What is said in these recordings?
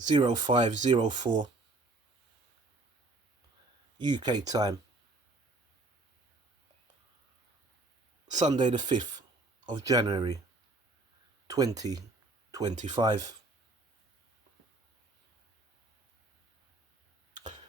0504 UK time, Sunday the 5th of January 2025.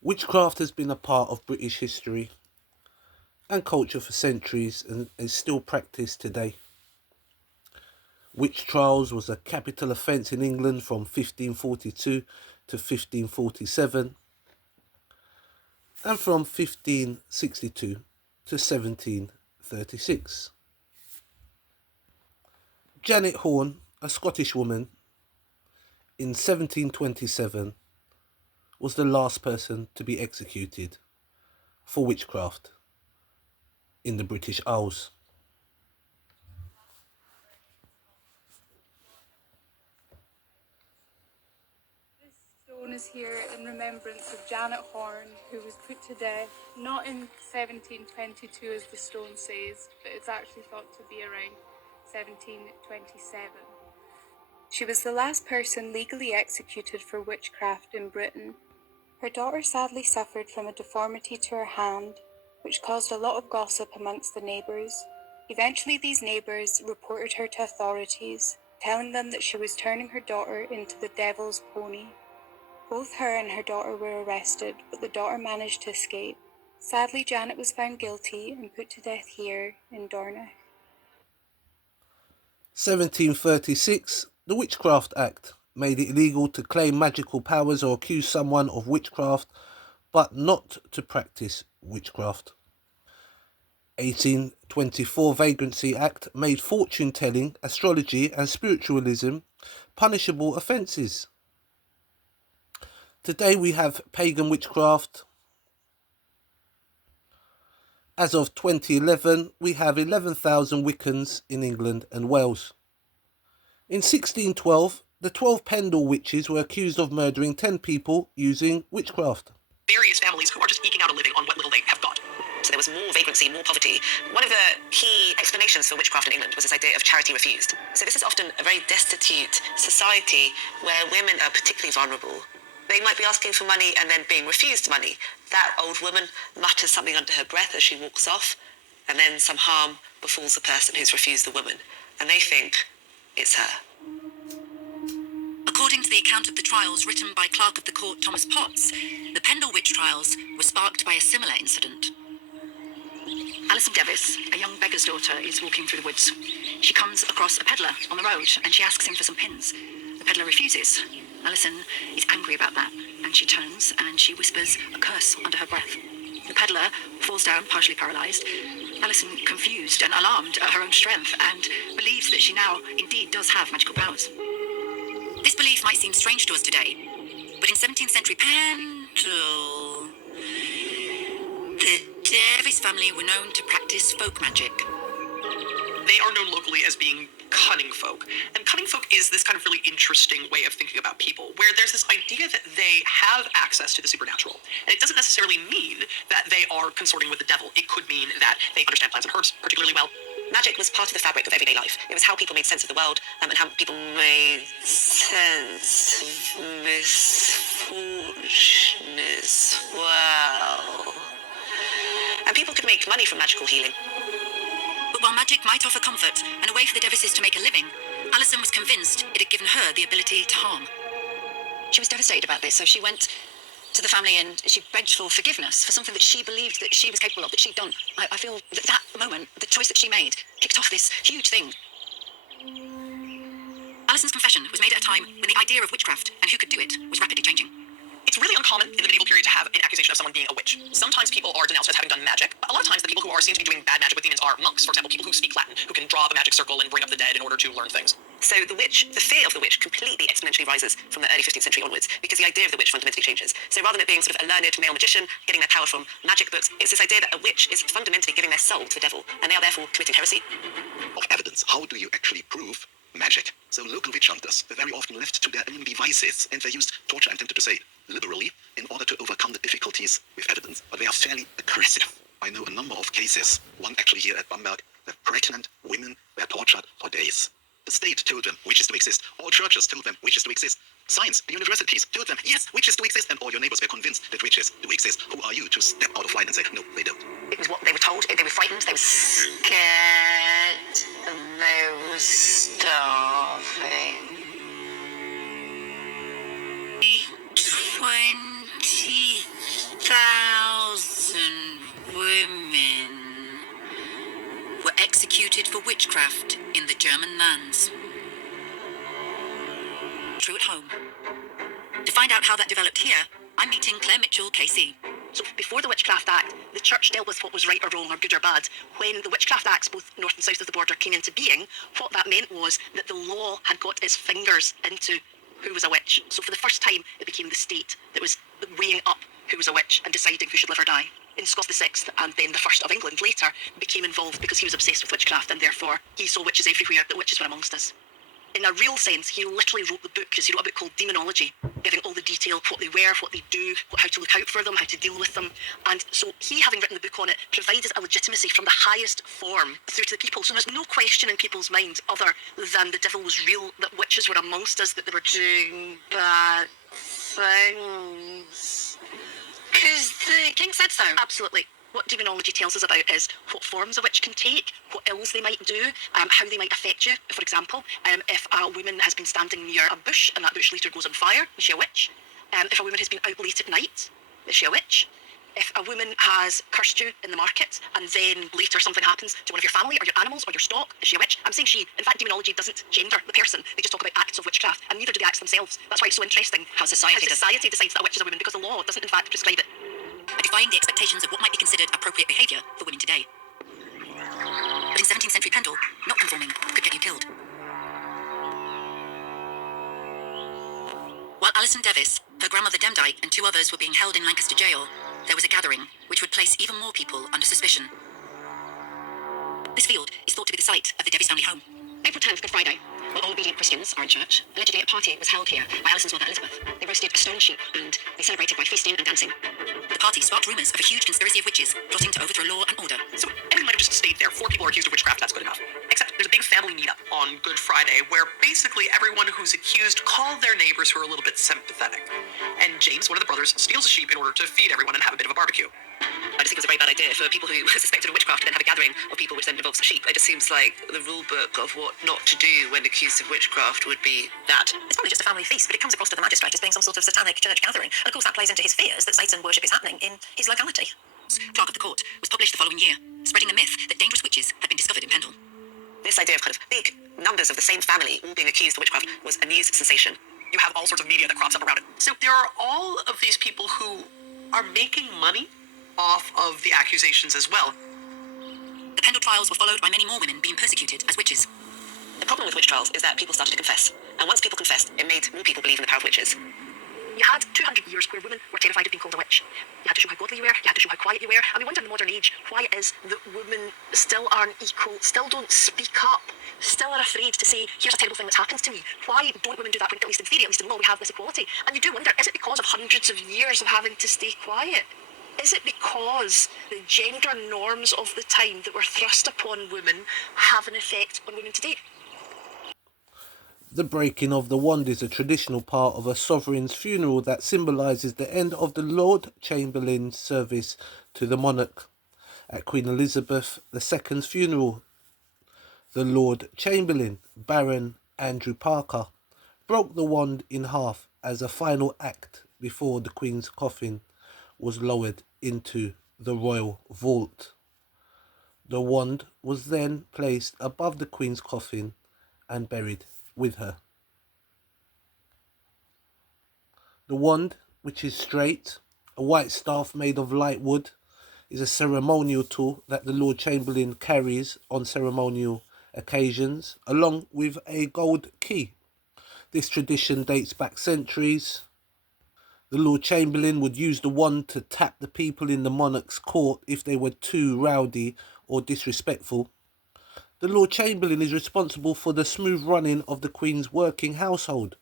Witchcraft has been a part of British history and culture for centuries and is still practiced today. Witch trials was a capital offence in England from 1542 to 1547 and from 1562 to 1736. Janet Horne, a Scottish woman, in 1727 was the last person to be executed for witchcraft in the British Isles. This stone is here in remembrance of Janet Horne, who was put to death not in 1722 as the stone says, but it's actually thought to be around 1727. She was the last person legally executed for witchcraft in Britain. Her daughter sadly suffered from a deformity to her hand, which caused a lot of gossip amongst the neighbours. Eventually these neighbours reported her to authorities, telling them that she was turning her daughter into the devil's pony. Both her and her daughter were arrested, but the daughter managed to escape. Sadly, Janet was found guilty and put to death here in Dornoch. 1736, the Witchcraft Act made it illegal to claim magical powers or accuse someone of witchcraft, but not to practice witchcraft. 1824 Vagrancy Act made fortune-telling, astrology and spiritualism punishable offences. Today we have pagan witchcraft. As of 2011, we have 11,000 Wiccans in England and Wales. In 1612, the 12 Pendle witches were accused of murdering 10 people using witchcraft. Various families who are just eking out a living on what little they have got. So there was more vagrancy, more poverty. One of the key explanations for witchcraft in England was this idea of charity refused. So this is often a very destitute society where women are particularly vulnerable. They might be asking for money and then being refused money. That old woman mutters something under her breath as she walks off, and then some harm befalls the person who's refused the woman, and they think it's her. According to the account of the trials written by Clerk of the Court Thomas Potts, the Pendle witch trials were sparked by a similar incident. Alison Devis, a young beggar's daughter, is walking through the woods. She comes across a peddler on the road and she asks him for some pins. The peddler refuses. Alison is angry about that, and she turns and she whispers a curse under her breath. The peddler falls down, partially paralysed. Alison, confused and alarmed at her own strength, and believes that she now indeed does have magical powers. This belief might seem strange to us today, but in 17th century Pendle, the Devis family were known to practice folk magic. They are known locally as being cunning folk. And cunning folk is this kind of really interesting way of thinking about people, where there's this idea that they have access to the supernatural. And it doesn't necessarily mean that they are consorting with the devil. It could mean that they understand plants and herbs particularly well. Magic was part of the fabric of everyday life. It was how people made sense of the world, and how people made sense of misfortunes. Wow. And people could make money from magical healing. But while magic might offer comfort and a way for the Devises to make a living, Alison was convinced it had given her the ability to harm. She was devastated about this, so she went to the family and she begged for forgiveness for something that she believed that she was capable of, that she'd done. I feel that that moment, the choice that she made, kicked off this huge thing. Alison's confession was made at a time when the idea of witchcraft and who could do it was rapidly changing. It's really uncommon in the medieval period to have an accusation of someone being a witch. Sometimes people are denounced as having done magic, but a lot of times the people who are seen to be doing bad magic with demons are monks, for example, people who speak Latin, who can draw a magic circle and bring up the dead in order to learn things. So the fear of the witch completely exponentially rises from the early 15th century onwards, because the idea of the witch fundamentally changes. So rather than it being sort of a learned male magician getting their power from magic books, it's this idea that a witch is fundamentally giving their soul to the devil, and they are therefore committing heresy. Of evidence, how do you actually prove magic? So local witch hunters were very often left to their own devices, and they used torture, I'm tempted to say, liberally, in order to overcome the difficulties with evidence, but they are fairly aggressive. I know a number of cases, one actually here at Bamberg, where pregnant women were tortured for days. The state told them witches to exist, all churches told them witches to exist, Science, the universities told them, yes, witches do exist, and all your neighbors were convinced that witches do exist. Who are you to step out of line and say, no, they don't? It was what they were told. They were frightened. They were scared. They were starving. 20,000 women were executed for witchcraft in the German lands. True at home. To find out how that developed here, I'm meeting Claire Mitchell, KC. So before the Witchcraft Act, the church dealt with what was right or wrong or good or bad. When the Witchcraft Acts, both north and south of the border, came into being, what that meant was that the law had got its fingers into who was a witch. So for the first time, it became the state that was weighing up who was a witch and deciding who should live or die. In Scott VI, and then the first of England later, became involved because he was obsessed with witchcraft, and therefore he saw witches everywhere, that witches were amongst us. In a real sense, he literally wrote the book, because he wrote a book called Demonology, giving all the detail of what they were, what they do, how to look out for them, how to deal with them. And so he, having written the book on it, provided a legitimacy from the highest form through to the people. So there's no question in people's minds other than the devil was real, that witches were amongst us, that they were doing bad things. Because the king said so. Absolutely. What demonology tells us about is what forms a witch can take, what ills they might do, how they might affect you. For example, if a woman has been standing near a bush and that bush later goes on fire, is she a witch? If a woman has been out late at night, is she a witch? If a woman has cursed you in the market and then later something happens to one of your family or your animals or your stock, is she a witch? I'm saying she. In fact, demonology doesn't gender the person. They just talk about acts of witchcraft, and neither do the acts themselves. That's why it's so interesting How society decides that a witch is a woman, because the law doesn't in fact prescribe it. defying the expectations of what might be considered appropriate behaviour for women today. But in 17th century Pendle, not conforming could get you killed. While Alison Devis, her grandmother Demdike, and 2 others were being held in Lancaster jail, there was a gathering which would place even more people under suspicion. This field is thought to be the site of the Devis family home. April 10th, Good Friday. While all obedient Christians are in church, allegedly a party was held here by Alison's mother Elizabeth. They roasted a stone sheep and they celebrated by feasting and dancing. The party sparked rumours of a huge conspiracy of witches plotting to overthrow law and order. So everyone might have just stayed there. 4 people are accused of witchcraft, that's good enough. Except there's a big family meetup on Good Friday where basically everyone who's accused called their neighbors who are a little bit sympathetic. And James, one of the brothers, steals a sheep in order to feed everyone and have a bit of a barbecue. I just think it was a very bad idea for people who were suspected of witchcraft to then have a gathering of people which then involves a sheep. It just seems like the rule book of what not to do when accused of witchcraft would be that. It's probably just a family feast, but it comes across to the magistrate as being some sort of satanic church gathering. And of course that plays into his fears that Satan worship is happening in his locality. Clerk of the Court was published the following year, spreading the myth that dangerous witches had been discovered in Pendle. This idea of kind of big numbers of the same family all being accused of witchcraft was a news sensation. You have all sorts of media that crops up around it. So there are all of these people who are making money off of the accusations as well. The Pendle trials were followed by many more women being persecuted as witches. The problem with witch trials is that people started to confess. And once people confessed, it made more people believe in the power of witches. You had 200 years where women were terrified of being called a witch. You had to show how godly you were, you had to show how quiet you were. And we wonder in the modern age why it is that women still aren't equal, still don't speak up, still are afraid to say, here's a terrible thing that's happened to me. Why don't women do that when, at least in theory, at least in law, we have this equality? And you do wonder, is it because of hundreds of years of having to stay quiet? Is it because the gender norms of the time that were thrust upon women have an effect on women today? The breaking of the wand is a traditional part of a sovereign's funeral that symbolises the end of the Lord Chamberlain's service to the monarch. At Queen Elizabeth II's funeral, the Lord Chamberlain, Baron Andrew Parker, broke the wand in half as a final act before the Queen's coffin was lowered into the royal vault. The wand was then placed above the Queen's coffin and buried with her. The wand, which is straight, a white staff made of light wood, is a ceremonial tool that the Lord Chamberlain carries on ceremonial occasions, along with a gold key. This tradition dates back centuries. The Lord Chamberlain would use the wand to tap the people in the monarch's court if they were too rowdy or disrespectful. The Lord Chamberlain is responsible for the smooth running of the Queen's working household.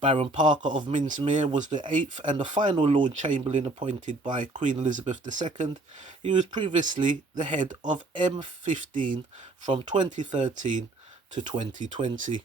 Baron Parker of Minsmere was the 8th and the final Lord Chamberlain appointed by Queen Elizabeth II. He was previously the head of M15 from 2013 to 2020.